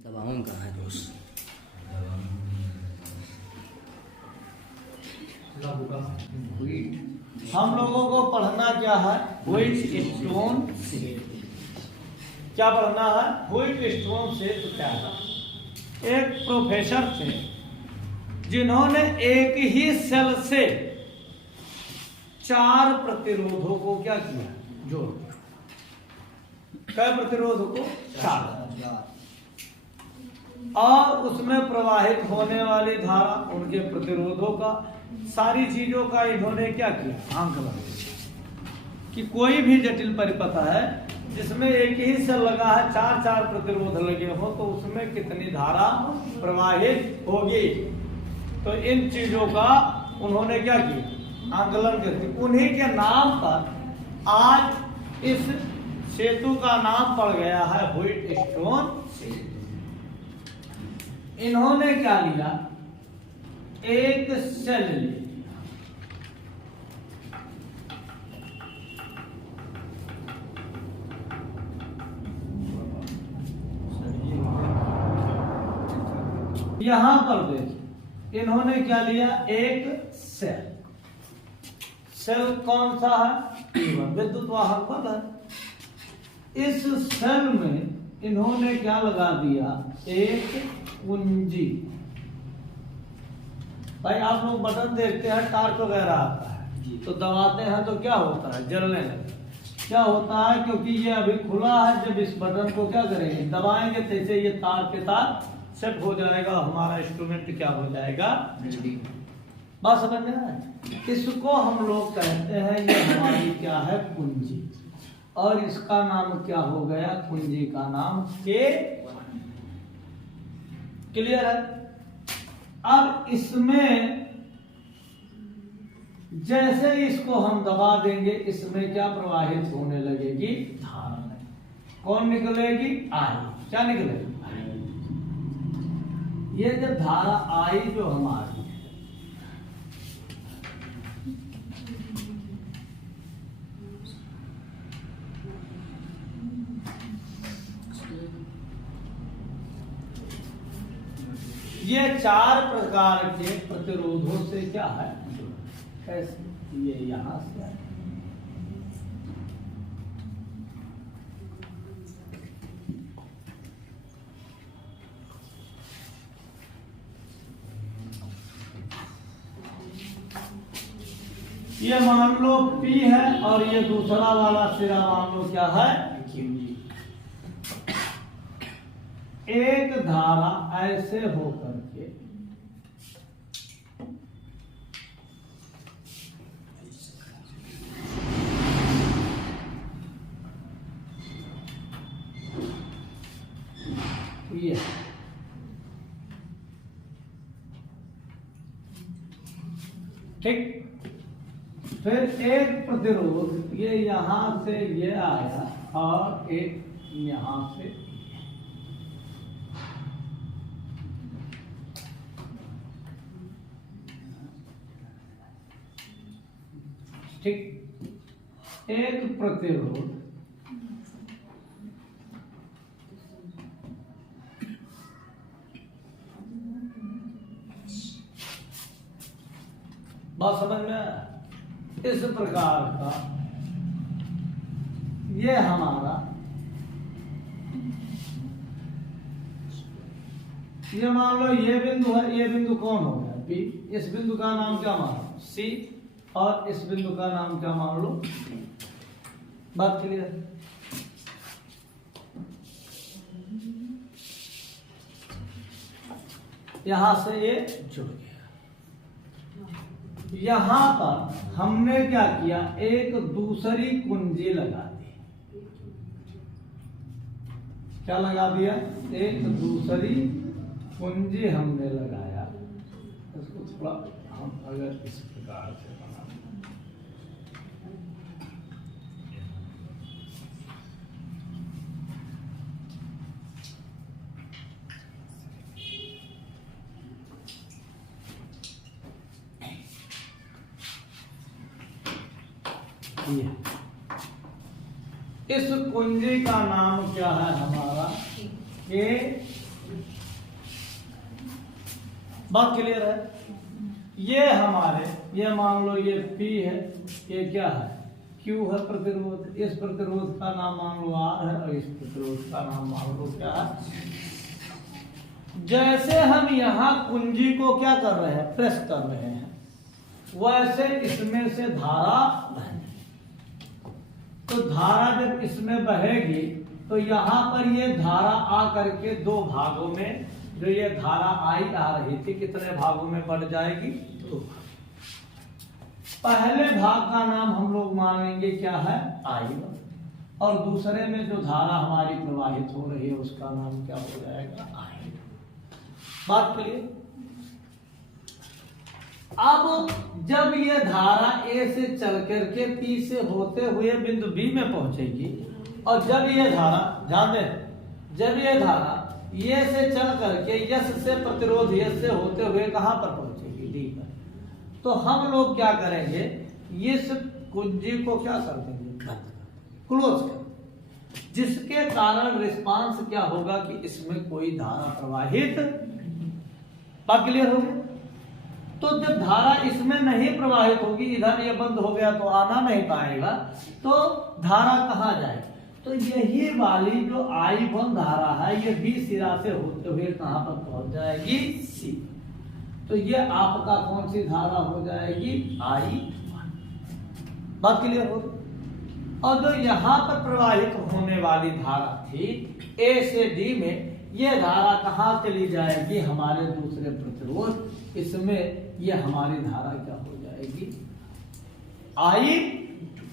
दबाऊं कहाँ है दोस्त? हम लोगों को पढ़ना क्या है? व्हाइट स्टोन से। क्या पढ़ना है? व्हाइट स्टोन से तो क्या है? एक प्रोफेसर थे जिन्होंने एक ही सेल से 4 प्रतिरोधों को क्या किया? जोड़ दिया। क्या प्रतिरोधों को? 4। और उसमें प्रवाहित होने वाली धारा, उनके प्रतिरोधों का, सारी चीजों का इन्होंने क्या किया? आंकलन कि कोई भी जटिल परिपथ है जिसमें एक ही सेल लगा है, 4 प्रतिरोध लगे हो, तो उसमें कितनी धारा प्रवाहित होगी। तो इन चीजों का उन्होंने क्या किया? आंकलन करके उन्हीं के नाम पर आज इस सेतु का नाम पड़ गया है व्हाइट स्टोन सेतु। इन्होंने क्या लिया? एक सेल लिया, यहां पर देखिए इन्होंने क्या लिया? एक सेल। सेल कौन सा है? विद्युत वाहक पद है। इस सेल में इन्होंने क्या लगा दिया? एक कुंजी। भाई आप लोग बटन देखते हैं, टॉर्च वगैरह आता है तो दबाते हैं तो क्या होता है? जलने लगता है। क्या होता है? क्योंकि ये अभी खुला है, जब इस बटन को क्या करेंगे? दबाएंगे तो इसे ये तार के तार सेट हो जाएगा, हमारा इंस्ट्रूमेंट क्या हो जाएगा? बात समझ में आया? इसको हम लोग कहते हैं ये हमारी क्या है? कुंजी। और इसका नाम क्या हो गया? कुंजी का नाम के। क्लियर है? अब इसमें जैसे इसको हम दबा देंगे, इसमें क्या प्रवाहित होने लगेगी? धारा। कौन निकलेगी? आई। क्या निकलेगी? ये जो धारा आई जो हमारी है, ये 4 प्रकार के प्रतिरोधों से क्या है? कैसे? ये यहां से है। ये मान लो P है और ये दूसरा वाला सिरा मान लो क्या है? Q। एक धारा ऐसे होकर के ये ठीक। फिर एक प्रतिरोध ये यहां से ये आया और एक यहां से, ठीक। एक प्रतिरोध बात समझ में आया? इस प्रकार का ये हमारा, ये मान लो ये बिंदु है। ये बिंदु कौन हो गया? बी। इस बिंदु का नाम क्या मान लो? सी। और इस बिंदु का नाम क्या मान लो? बात क्लियर? यहां से ये जुड़ गया। यहां पर हमने क्या किया? एक दूसरी कुंजी लगा दी। क्या लगा दिया? एक दूसरी कुंजी हमने लगाया। इसको थोड़ा हम अगर इस प्रकार से बना इस कुंजी का नाम क्या है? हमारा के बात क्लियर है? ये हमारे, ये मान लो ये P है, ये क्या है, Q है प्रतिरोध। इस प्रतिरोध का नाम मान लो R है और इस प्रतिरोध का नाम मान लो क्या है। जैसे हम यहाँ कुंजी को क्या कर रहे हैं, प्रेस कर रहे हैं, वैसे इसमें से धारा बहेगी। तो धारा जब इसमें बहेगी तो यहाँ पर ये धारा आ करके दो भागों में, जो ये धारा आई आ रही थी, कितने भागों में बढ़ जाएगी, दो। पहले भाग का नाम हम लोग मानेंगे क्या है, I1, और दूसरे में जो धारा हमारी प्रवाहित हो रही है उसका नाम क्या हो जाएगा, I2। बात क्लियर? अब जब ये धारा A से चल करके P से होते हुए बिंदु B में पहुंचेगी, और जब ये धारा, ध्यान दें, जब ये धारा ये से चल करके यस से प्रतिरोध यस से होते हुए कहां पर पहुंचेगी, डी पर, तो हम लोग क्या करेंगे, इस कुंजी को क्या कर देंगे, क्लोज कर, जिसके कारण रिस्पांस क्या होगा कि इसमें कोई धारा प्रवाहित। बात क्लियर हो गया? तो जब धारा इसमें नहीं प्रवाहित होगी, इधर ये बंद हो गया तो आना नहीं पाएगा, तो धारा कहां जाएगी, तो यही वाली जो I1 धारा है ये B सिरा से होते हुए कहां पर पहुंच जाएगी, C। तो ये आपका कौन सी धारा हो जाएगी, I1। बात क्लियर हो? और जो यहां पर प्रवाहित होने वाली धारा थी A से D में, ये धारा कहां चली जाएगी, हमारे दूसरे प्रतिरोध, इसमें ये हमारी धारा क्या हो जाएगी, I2।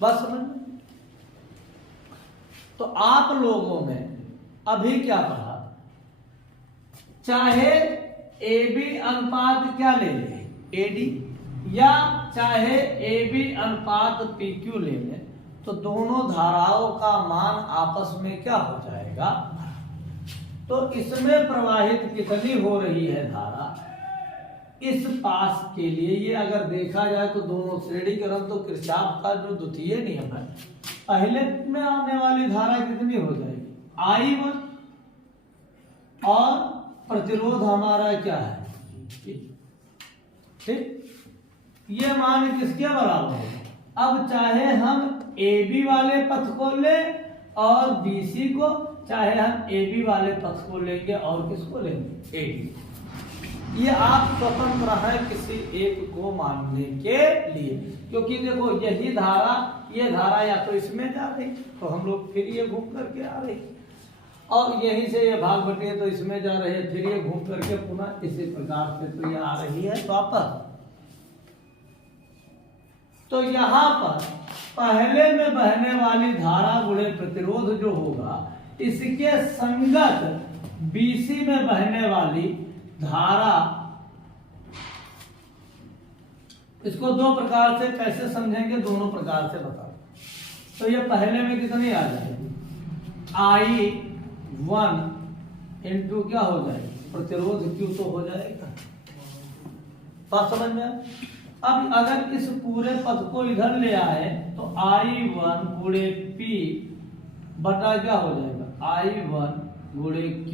बस समझ। तो आप लोगों में अभी क्या पढ़ा, चाहे AB अनुपात क्या ले लें, AD, या चाहे AB अनुपात PQ ले लें, तो दोनों धाराओं का मान आपस में क्या हो जाएगा। तो इसमें प्रवाहित कितनी हो रही है धारा, इस पास के लिए ये अगर देखा जाए तो दोनों श्रेणी क्रम, तो किरचॉफ का जो द्वितीय नियम है, पहले में आने वाली धारा कितनी हो जाएगी, I1, और प्रतिरोध हमारा क्या है, ठीक, ये मान किसके बराबर है। अब चाहे हम AB वाले पथ को ले और BC को, चाहे हम AB वाले पथ को लेंगे और किसको लेंगे, AD। ये आप स्वतंत्र है किसी एक को मानने के लिए, क्योंकि देखो यही धारा, ये धारा या तो इसमें जा रही, तो हम लोग फिर ये घूम करके आ रही, और यहीं से ये भाग बटे तो इसमें जा रहे हैं, फिर ये घूम करके पुनः इसी प्रकार से तो ये आ रही है वापस। तो यहाँ पर पहले में बहने वाली धारा गुणे प्रतिरोध जो होगा, इसके संगत BC में बहने वाली धारा, इसको दो प्रकार से कैसे समझेंगे, दोनों प्रकार से बता। तो ये पहले में कितनी आ जाएगी, I1 इंटू क्या हो जाएगी, प्रतिरोध Q तो हो जाएगा। बात समझ में? अब अगर इस पूरे पद को इधर ले आए तो I1 गुणे P बटा क्या हो जाएगा, I1 गुणे Q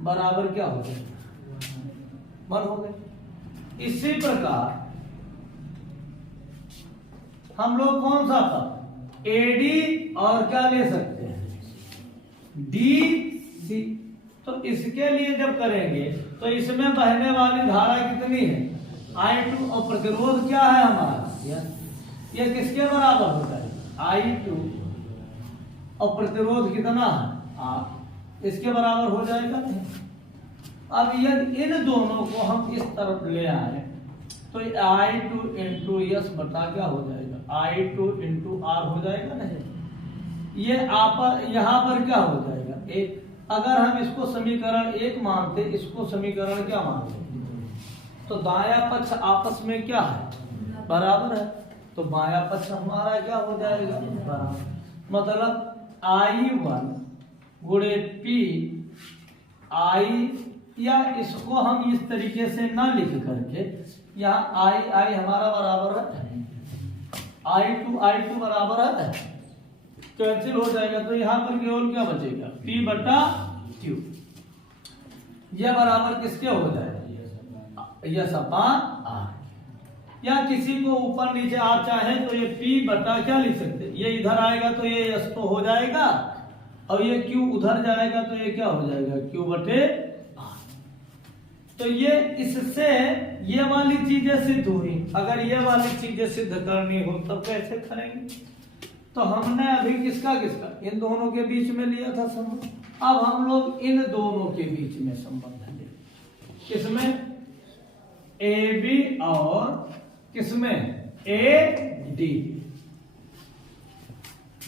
बराबर क्या हो जाएगा, 1 हो गए। इसी प्रकार हम लोग कौन सा पद, AD और क्या ले सकते हैं, DC। तो इसके लिए जब करेंगे तो इसमें बहने वाली धारा कितनी है, I2, और प्रतिरोध क्या है हमारा, ये किसके बराबर होता है, I2, और प्रतिरोध कितना है, R, इसके बराबर हो जाएगा नहीं। अब यदि इन दोनों को हम इस तरफ ले आए तो I2 इंटू यस बटा क्या हो जाएगा, I2 इंटू R हो जाएगा नहीं। ये यहाँ पर क्या हो जाएगा, एक। अगर हम इसको समीकरण 1 मानते, इसको समीकरण क्या मानते, तो दाया पक्ष आपस में क्या है, बराबर है, तो बाया पक्ष हमारा क्या हो जाएगा, बराबर। मतलब I1 गुणे P I, या इसको हम इस तरीके से ना लिख करके, यहाँ I हमारा बराबर है I2 बराबर है, कैंसिल हो जाएगा, तो यहाँ पर केवल क्या बचेगा, P बटा Q। ये बराबर किसके हो जाएगा, यस अपान आर। या किसी को ऊपर नीचे आप चाहें तो ये P बटा क्या लिख सकते हैं, ये इधर आएगा तो ये यस तो हो जाएगा, और ये Q उधर जाएगा तो ये क्या हो जाएगा, Q बटे आर। तो ये इससे ये वाली चीजें सिद्ध हुई। अगर ये वाली चीजें सिद्ध करनी हो तब कैसे करेंगे, तो हमने अभी किसका इन दोनों के बीच में लिया था संबंध, अब हम लोग इन दोनों के बीच में संबंध लेंगे, किसमें, ए बी और किसमें, ए डी।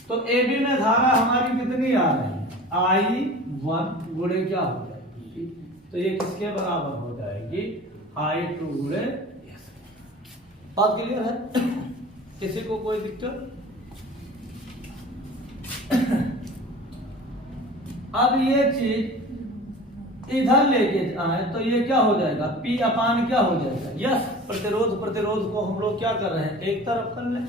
तो ए बी में धारा हमारी कितनी आ रही है, I1 गुणे क्या हो जाएगी, तो ये किसके बराबर हो जाएगी, I2 गुणे यस। बात क्लियर है, किसी को कोई दिक्कत। अब ये चीज इधर लेके आए तो ये क्या हो जाएगा, P अपान क्या हो जाएगा, यस प्रतिरोध को हम लोग क्या कर रहे हैं, एक तरफ कर लें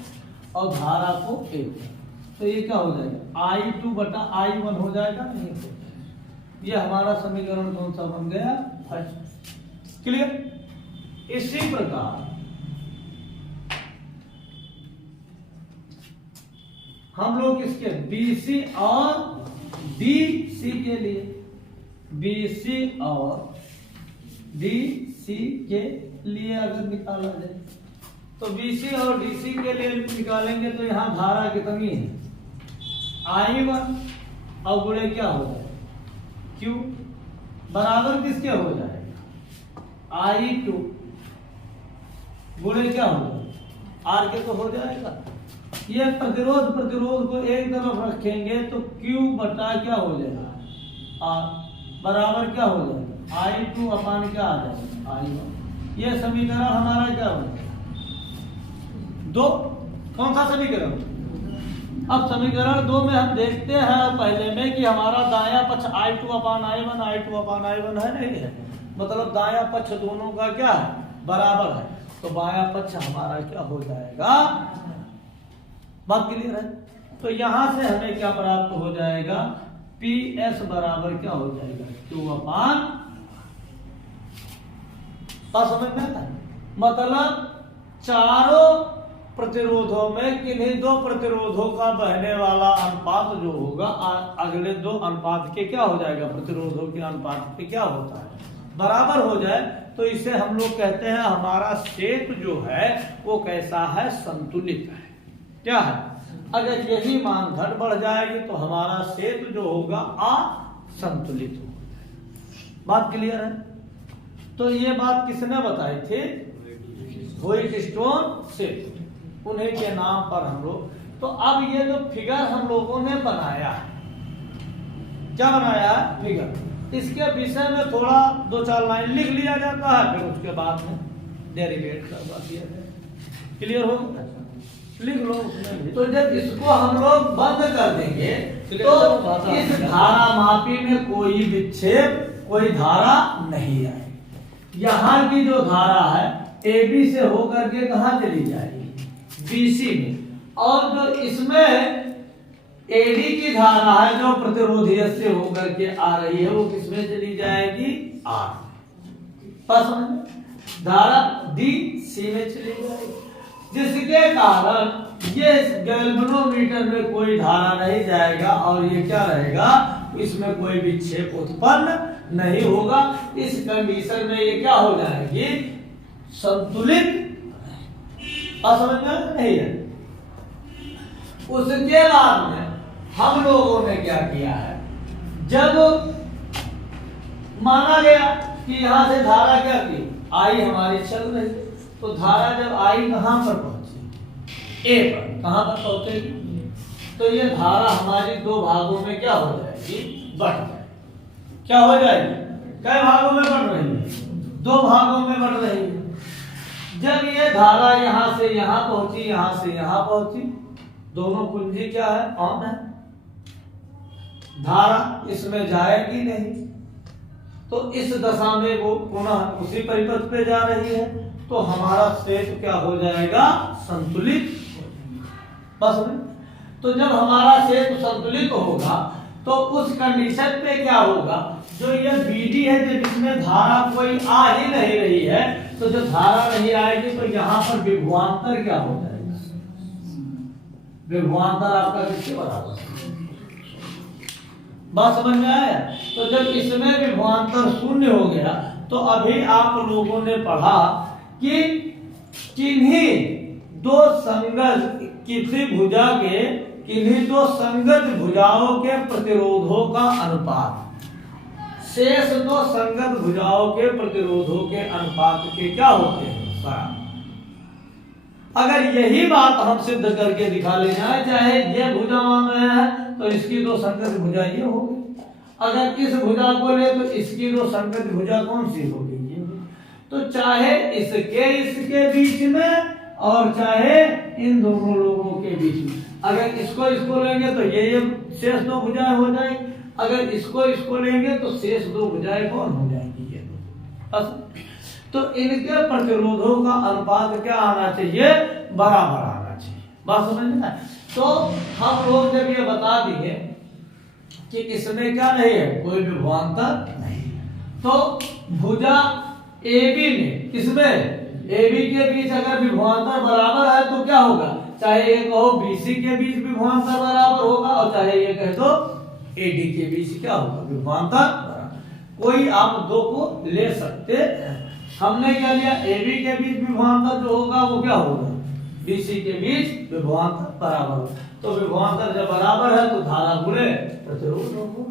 और धारा को एक तरफ, तो ये क्या हो जाएगा, I2 बटा I1 हो जाएगा, नहीं हो जाएगा। ये हमारा समीकरण कौन सा बन गया, फर्स्ट। क्लियर। इसी प्रकार हम लोग इसके BC और DC के लिए, BC और DC के लिए अगर निकाला जाए तो BC और DC के लिए निकालेंगे तो यहाँ धारा कितनी है, I1 और गुणे क्या हो जाएगा, Q बराबर किसके हो जाएगा, I2 गुणे क्या हो जाएगा, R के तो हो जाएगा। ये प्रतिरोध को एक तरफ रखेंगे तो Q बटा क्या हो जाएगा, R बराबर क्या हो जाएगा, I2 अपान क्या आ जाएगा, I1। ये समीकरण हमारा क्या हो जाएगा, दो। कौन सा समीकरण, अब समीकरण 2 में हम देखते हैं पहले में कि हमारा दायां पक्ष I2 अपान I1 है, नहीं है, मतलब दायां पक्ष दोनों का क्या है, बराबर है, तो बायां पक्ष हमारा क्या हो जाएगा। बात क्लियर है। तो यहां से हमें क्या प्राप्त हो जाएगा, PS बराबर क्या हो जाएगा, Q अपान। बात समझ में आता है, मतलब चारों प्रतिरोधों में किन्हीं दो प्रतिरोधों का बहने वाला अनुपात जो होगा अगले दो अनुपात के क्या हो जाएगा, प्रतिरोधों के अनुपात के क्या होता है, बराबर हो जाए, तो इसे हम लोग कहते हैं हमारा सेतु जो है वो कैसा है, संतुलित है। क्या है, अगर यही मानदंड बढ़ जाएगी तो हमारा सेतु जो होगा असंतुलित होगा। बात क्लियर है। तो ये बात किसने बताई थी, व्हाइटस्टोन सेतु, उन्हीं के नाम पर हम लोग। तो अब ये जो फिगर हम लोगों ने बनाया है, क्या बनाया है, फिगर, इसके विषय में थोड़ा 2-4 लाइन लिख लिया जाता है, फिर उसके बाद में डेरिवेट करवा दिया जाए। क्लियर हो गया, लिख लो। तो जब इसको हम लोग बंद कर देंगे तो इस धारा मापी में कोई विक्षेप, कोई धारा नहीं आएगी। यहाँ की जो धारा है AB से होकर के कहाँ चली जाएगी, BC में, और जो इसमें AD की धारा है जो प्रतिरोधी से होकर के आ रही है वो किसमें चली जाएगी, R। धारा DC में चली जाएगी, जिसके कारण ये गैल्वेनोमीटर में कोई धारा नहीं जाएगा और ये क्या रहेगा, इसमें कोई विक्षेप उत्पन्न नहीं होगा। इस कंडीशन में ये क्या हो जाएगी, संतुलित। समझ में नहीं है। उसके बाद में हम लोगों ने क्या किया है, जब माना गया कि यहां से धारा क्या की, आई हमारी चल रही, तो धारा जब आई कहां पर पहुंची, ए पर, कहां पर पहुंचेगी, तो ये धारा हमारी दो भागों में क्या हो जाएगी, बढ़ जाएगी। क्या हो जाएगी, कई भागों में बढ़ रही है, दो भागों में बढ़ रही है। जब ये धारा यहां से यहां पहुंची, यहां से यहां पहुंची, दोनों कुंजी क्या है, ऑन है, धारा इसमें जाएगी नहीं, तो इस दशा में वो पुनः उसी परिपथ पे जा रही है, तो हमारा सेतु क्या हो जाएगा, संतुलित। बस में तो जब हमारा सेतु संतुलित होगा तो उस कंडीशन पे क्या होगा, जो ये बीडी है जो जिसमें धारा कोई आ ही नहीं रही है, तो जो धारा नहीं आएगी तो यहाँ पर विभवांतर क्या हो जाएगा? विभवांतर आपका किसके बराबर है? बात समझ में आया? तो जब इसमें विभवांतर शून्य हो गया तो अभी आप लोगों ने पढ़ा कि किन्हीं दो संगत किसी भुजा के किन्हीं दो संगत भुजाओं के प्रतिरोधों का अनुपात शेष दो संगत भुजाओं के प्रतिरोधों के अनुपात के क्या होते हैं? बराबर। अगर यही बात हम सिद्ध करके दिखा ले जाए, चाहे ये भुजा मान रहे हैं तो इसकी दो संगत भुजा ये होगी, अगर इस भुजा को ले तो इसकी दो संगत भुजा कौन सी होगी? ये होगी। तो चाहे इसके बीच में और चाहे इन दोनों लोगों के बीच में, अगर इसको लेंगे तो ये शेष दो भुजाएं हो जाएंगी, अगर इसको लेंगे तो शेष दो भुजाएं कौन हो जाएंगी? ये दो। तो इनके प्रतिरोधों का अनुपात क्या आना चाहिए? बराबर आना चाहिए। बात समझ में? तो हम लोग जब ये बता दिए कि इसमें क्या नहीं है, कोई विभवांतर नहीं, तो भुजा AB में किसमें AB के बीच अगर विभवांतर बराबर है तो क्या होगा? चाहे ये कहो BC के बीच विभवांतर बराबर होगा और चाहे ये कह दो AD के बीच क्या होगा? विभवांतर बराबर। कोई आप दो को ले सकते हैं। हमने क्या लिया? AB के बीच विभवांतर जो होगा वो क्या होगा? BC के बीच विभवांतर बराबर होगा। तो विभवांतर जब बराबर है तो धारा गुणे प्रतिरोध होगा।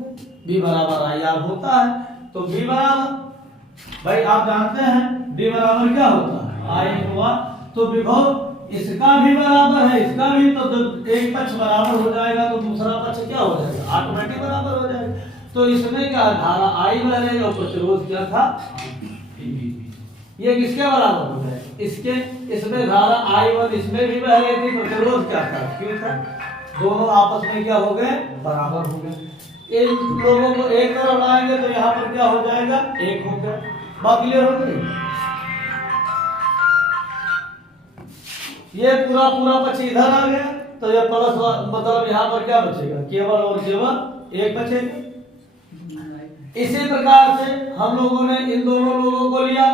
B बराबर IR होता है, तो B बराबर भाई आप जानते हैं B बराबर क्या होता है? I हुआ। तो विभव इसका भी बराबर है, इसका भी, तो एक पक्ष बराबर हो जाएगा तो दूसरा पक्ष क्या हो जाएगा? ऑटोमेटिक बराबर हो जाएगा। तो इसमें क्या धारा I बह रही और प्रतिरोध क्या था? ये किसके बराबर हो गए? इसके, इसमें धारा I1 इसमें भी बह रही थी, प्रतिरोध क्या था? Q था। दोनों आपस में क्या हो गए? बराबर हो गए। इन लोगों को एक तरफ लाएंगे तो यहाँ पर क्या हो जाएगा? एक हो गया। बात क्लियर हो गई? ये पूरा पक्ष इधर आ गया तो ये प्लस मतलब यहाँ पर क्या बचेगा? केवल और केवल एक बचेगा। इसी प्रकार से हम लोगों ने इन दोनों लोगों को लिया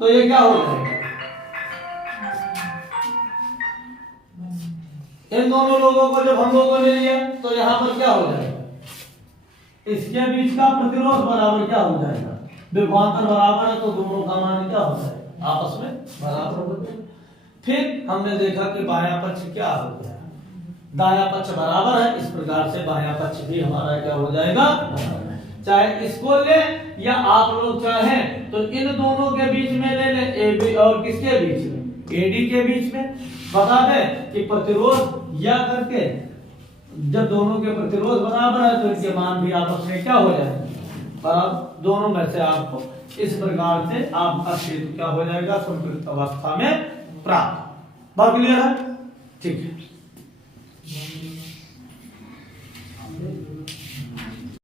तो ये क्या हो जाएगा? इन दोनों लोगों को जब हम लोगों ने लिया तो यहाँ पर क्या हो जाएगा? इसके बीच का प्रतिरोध बराबर क्या हो जाएगा? विभवांतर बराबर है तो दोनों का मान क्या हो जाएगा? आपस में बराबर हो जाएगा। फिर हमने देखा कि बायां पक्ष क्या हो गया? दायां पक्ष बराबर है, इस प्रकार से बायां पक्ष भी हमारा क्या हो जाएगा? चाहे इसको ले या आप लोग चाहें तो इन दोनों के बीच में ले ले, AB और किसके बीच में? AD के बीच में। बता दें कि प्रतिरोध या करके जब दोनों के प्रतिरोध बराबर है तो इनके मान भी आपस में क्या हो जाएगा? बराबर। दोनों में से आपको इस प्रकार से आपका क्षेत्र क्या हो जाएगा? संतुलित अवस्था में प्राप्त। बात क्लियर है? ठीक है।